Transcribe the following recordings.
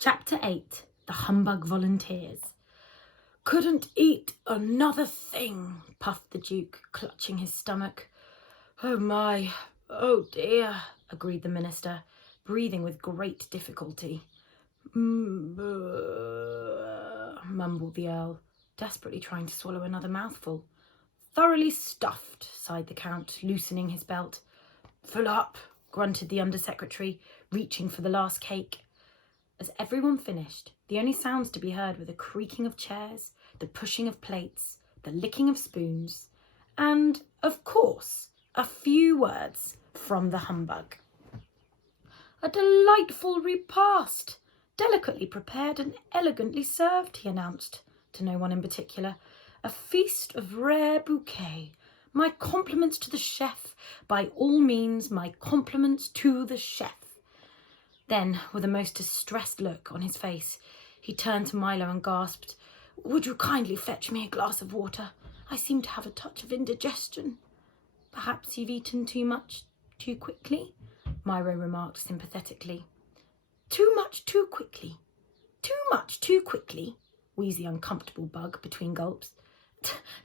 Chapter 8. The Humbug Volunteers. "Couldn't eat another thing," puffed the Duke, clutching his stomach. "Oh my, oh dear," agreed the minister, breathing with great difficulty. Mumbled the Earl, desperately trying to swallow another mouthful. "Thoroughly stuffed," sighed the Count, loosening his belt. "Fill up," grunted the Under-Secretary, reaching for the last cake. As everyone finished, the only sounds to be heard were the creaking of chairs, the pushing of plates, the licking of spoons, and, of course, a few words from the humbug. "A delightful repast, delicately prepared and elegantly served," he announced, to no one in particular. "A feast of rare bouquet. My compliments to the chef. By all means, my compliments to the chef." Then, with a most distressed look on his face, he turned to Milo and gasped, "Would you kindly fetch me a glass of water? I seem to have a touch of indigestion." "Perhaps you've eaten too much too quickly," Milo remarked sympathetically. "Too much too quickly. Too much too quickly," wheezed the uncomfortable bug between gulps.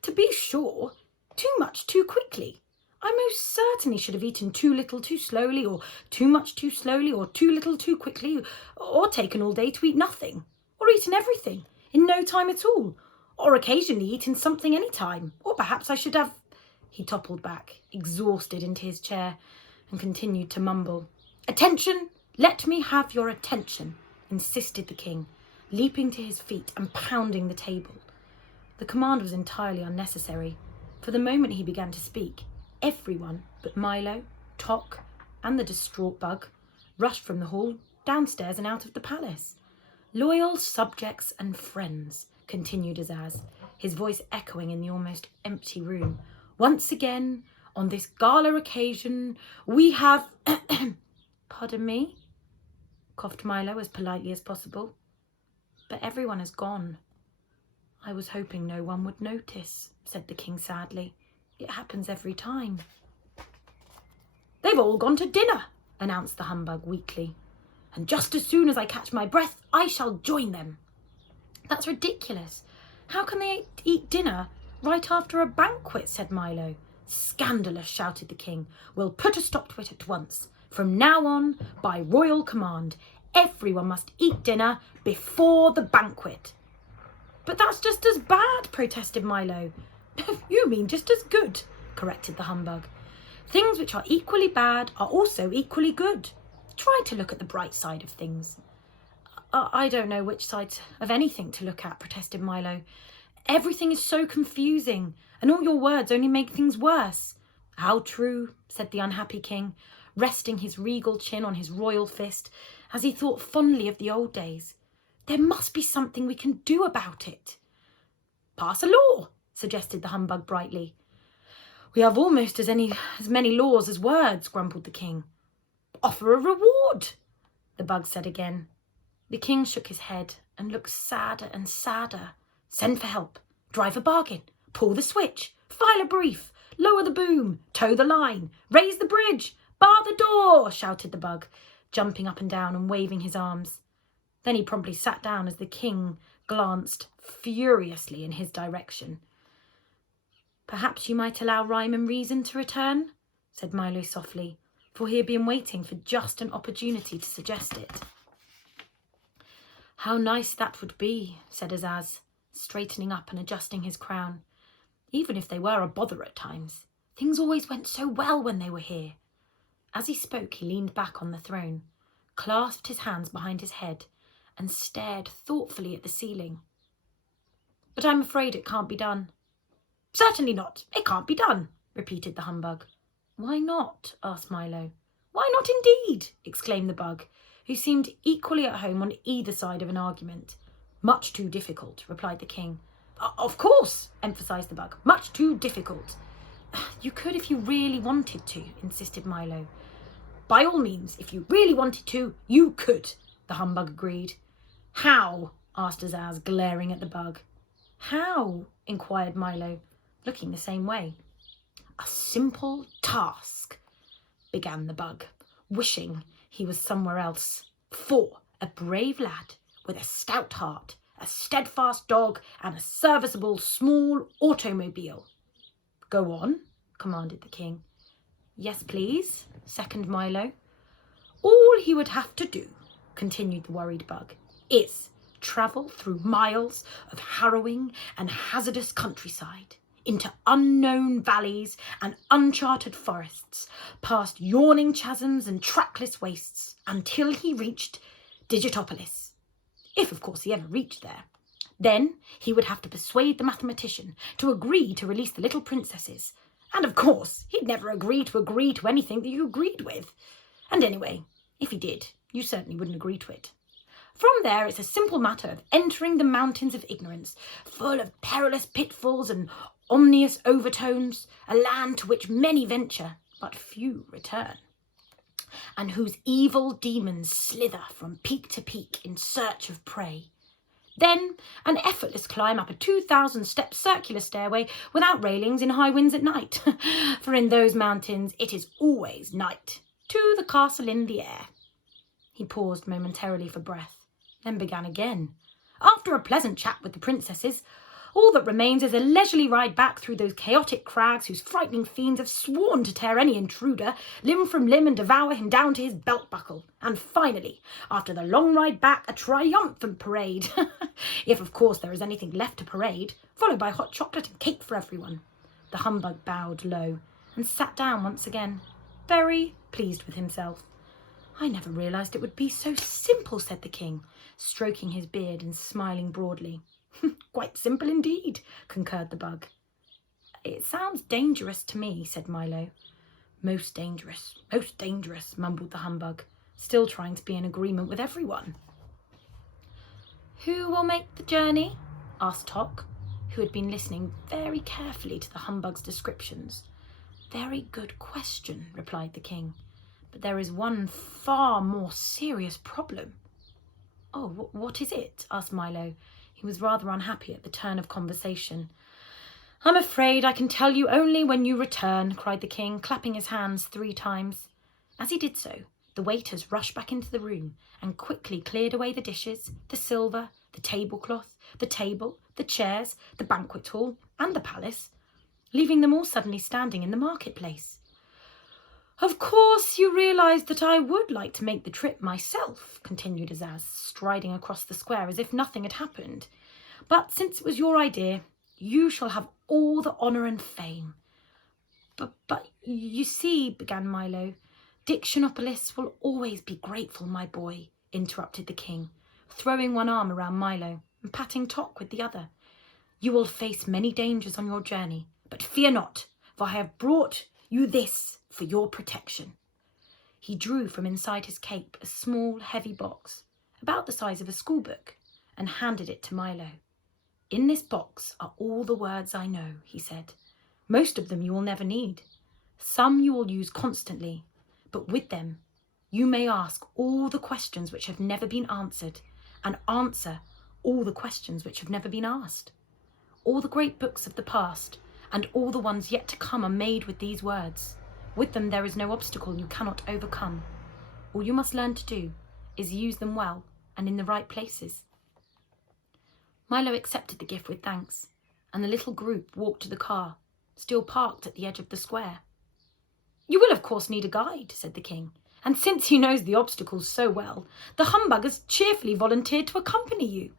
To be sure, too much too quickly. I most certainly should have eaten too little too slowly, or too much too slowly, or too little too quickly, or taken all day to eat nothing, or eaten everything in no time at all, or occasionally eaten something any time, or perhaps I should have—" He toppled back, exhausted, into his chair, and continued to mumble. "Attention! Let me have your attention," insisted the king, leaping to his feet and pounding the table. The command was entirely unnecessary, for the moment he began to speak, everyone but Milo, Tock, and the distraught bug rushed from the hall, downstairs, and out of the palace. "Loyal subjects and friends," continued Azaz, his voice echoing in the almost empty room. "Once again, on this gala occasion, we have—" "Pardon me?" coughed Milo as politely as possible. "But everyone has gone." "I was hoping no one would notice," said the king sadly. "It happens every time." "They've all gone to dinner," announced the humbug weakly. "And just as soon as I catch my breath, I shall join them." "That's ridiculous. How can they eat dinner right after a banquet?" said Milo. "Scandalous," shouted the king. "We'll put a stop to it at once. From now on, by royal command, everyone must eat dinner before the banquet." "But that's just as bad," protested Milo. "You mean just as good," corrected the humbug. "Things which are equally bad are also equally good. Try to look at the bright side of things." I don't know which side of anything to look at," protested Milo. "Everything is so confusing, and all your words only make things worse." "How true," said the unhappy king, resting his regal chin on his royal fist as he thought fondly of the old days. "There must be something we can do about it." "Pass a law," suggested the humbug brightly. "We have almost as many laws as words," grumbled the king. "Offer a reward," the bug said again. The king shook his head and looked sadder and sadder. "Send for help, drive a bargain, pull the switch, file a brief, lower the boom, tow the line, raise the bridge, bar the door," shouted the bug, jumping up and down and waving his arms. Then he promptly sat down as the king glanced furiously in his direction. "Perhaps you might allow rhyme and reason to return," said Milo softly, for he had been waiting for just an opportunity to suggest it. "How nice that would be," said Azaz, straightening up and adjusting his crown. "Even if they were a bother at times, things always went so well when they were here." As he spoke, he leaned back on the throne, clasped his hands behind his head, and stared thoughtfully at the ceiling. "But I'm afraid it can't be done." "Certainly not. It can't be done," repeated the humbug. "Why not?" asked Milo. "Why not indeed?" exclaimed the bug, who seemed equally at home on either side of an argument. "Much too difficult," replied the king. "Of course," emphasised the bug. "Much too difficult." "You could if you really wanted to," insisted Milo. "By all means, if you really wanted to, you could," the humbug agreed. "How?" asked Azaz, glaring at the bug. "How?" inquired Milo, looking the same way. "A simple task," began the bug, wishing he was somewhere else. "For a brave lad with a stout heart, a steadfast dog, and a serviceable small automobile." "Go on," commanded the king. "Yes, please," seconded Milo. "All he would have to do," continued the worried bug, "is travel through miles of harrowing and hazardous countryside, into unknown valleys and uncharted forests, past yawning chasms and trackless wastes, until he reached Digitopolis. If, of course, he ever reached there. Then he would have to persuade the mathematician to agree to release the little princesses. And, of course, he'd never agree to anything that you agreed with. And anyway, if he did, you certainly wouldn't agree to it. From there, it's a simple matter of entering the mountains of ignorance, full of perilous pitfalls and ominous overtones, a land to which many venture, but few return, and whose evil demons slither from peak to peak in search of prey. Then an effortless climb up a 2,000-step circular stairway without railings in high winds at night, for in those mountains it is always night, to the castle in the air." He paused momentarily for breath, then began again. "After a pleasant chat with the princesses, all that remains is a leisurely ride back through those chaotic crags whose frightening fiends have sworn to tear any intruder limb from limb and devour him down to his belt buckle. And finally, after the long ride back, a triumphant parade, if of course there is anything left to parade, followed by hot chocolate and cake for everyone." The humbug bowed low and sat down once again, very pleased with himself. "I never realised it would be so simple," said the king, stroking his beard and smiling broadly. "Quite simple indeed," concurred the bug. "It sounds dangerous to me," said Milo. Most dangerous, mumbled the humbug, still trying to be in agreement with everyone. "Who will make the journey?" asked Tock, who had been listening very carefully to the humbug's descriptions. "Very good question," replied the king. "But there is one far more serious problem." "Oh, what is it?" asked Milo. He was rather unhappy at the turn of conversation. "I'm afraid I can tell you only when you return," cried the king, clapping his hands 3 times. As he did so, the waiters rushed back into the room and quickly cleared away the dishes, the silver, the tablecloth, the table, the chairs, the banquet hall, and the palace, leaving them all suddenly standing in the marketplace. "Of course you realise that I would like to make the trip myself," continued Azaz, striding across the square as if nothing had happened. "But since it was your idea, you shall have all the honour and fame." But you see," began Milo. "Dictionopolis will always be grateful, my boy," interrupted the king, throwing one arm around Milo and patting Tock with the other. "You will face many dangers on your journey, but fear not, for I have brought you this for your protection." He drew from inside his cape a small, heavy box, about the size of a schoolbook, and handed it to Milo. "In this box are all the words I know," he said. "Most of them you will never need. Some you will use constantly, but with them you may ask all the questions which have never been answered, and answer all the questions which have never been asked. All the great books of the past and all the ones yet to come are made with these words. With them there is no obstacle you cannot overcome. All you must learn to do is use them well and in the right places." Milo accepted the gift with thanks, and the little group walked to the car, still parked at the edge of the square. "You will of course need a guide," said the king, "and since he knows the obstacles so well, the humbug has cheerfully volunteered to accompany you."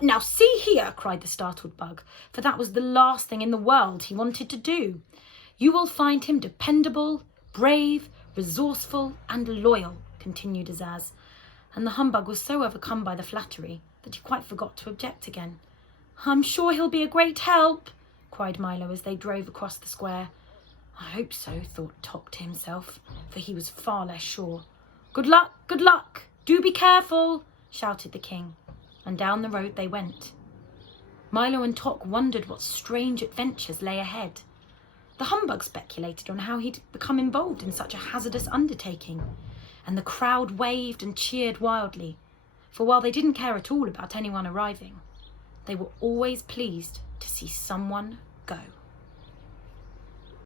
Now see here," cried the startled bug, for that was the last thing in the world he wanted to do. "You will find him dependable, brave, resourceful, and loyal," continued Azaz, and the humbug was so overcome by the flattery that he quite forgot to object again. "I'm sure he'll be a great help," cried Milo as they drove across the square. "I hope so," thought Tock to himself, for he was far less sure. Good luck, do be careful," shouted the king, and down the road they went. Milo and Tock wondered what strange adventures lay ahead. The humbug speculated on how he'd become involved in such a hazardous undertaking, and the crowd waved and cheered wildly, for while they didn't care at all about anyone arriving, they were always pleased to see someone go.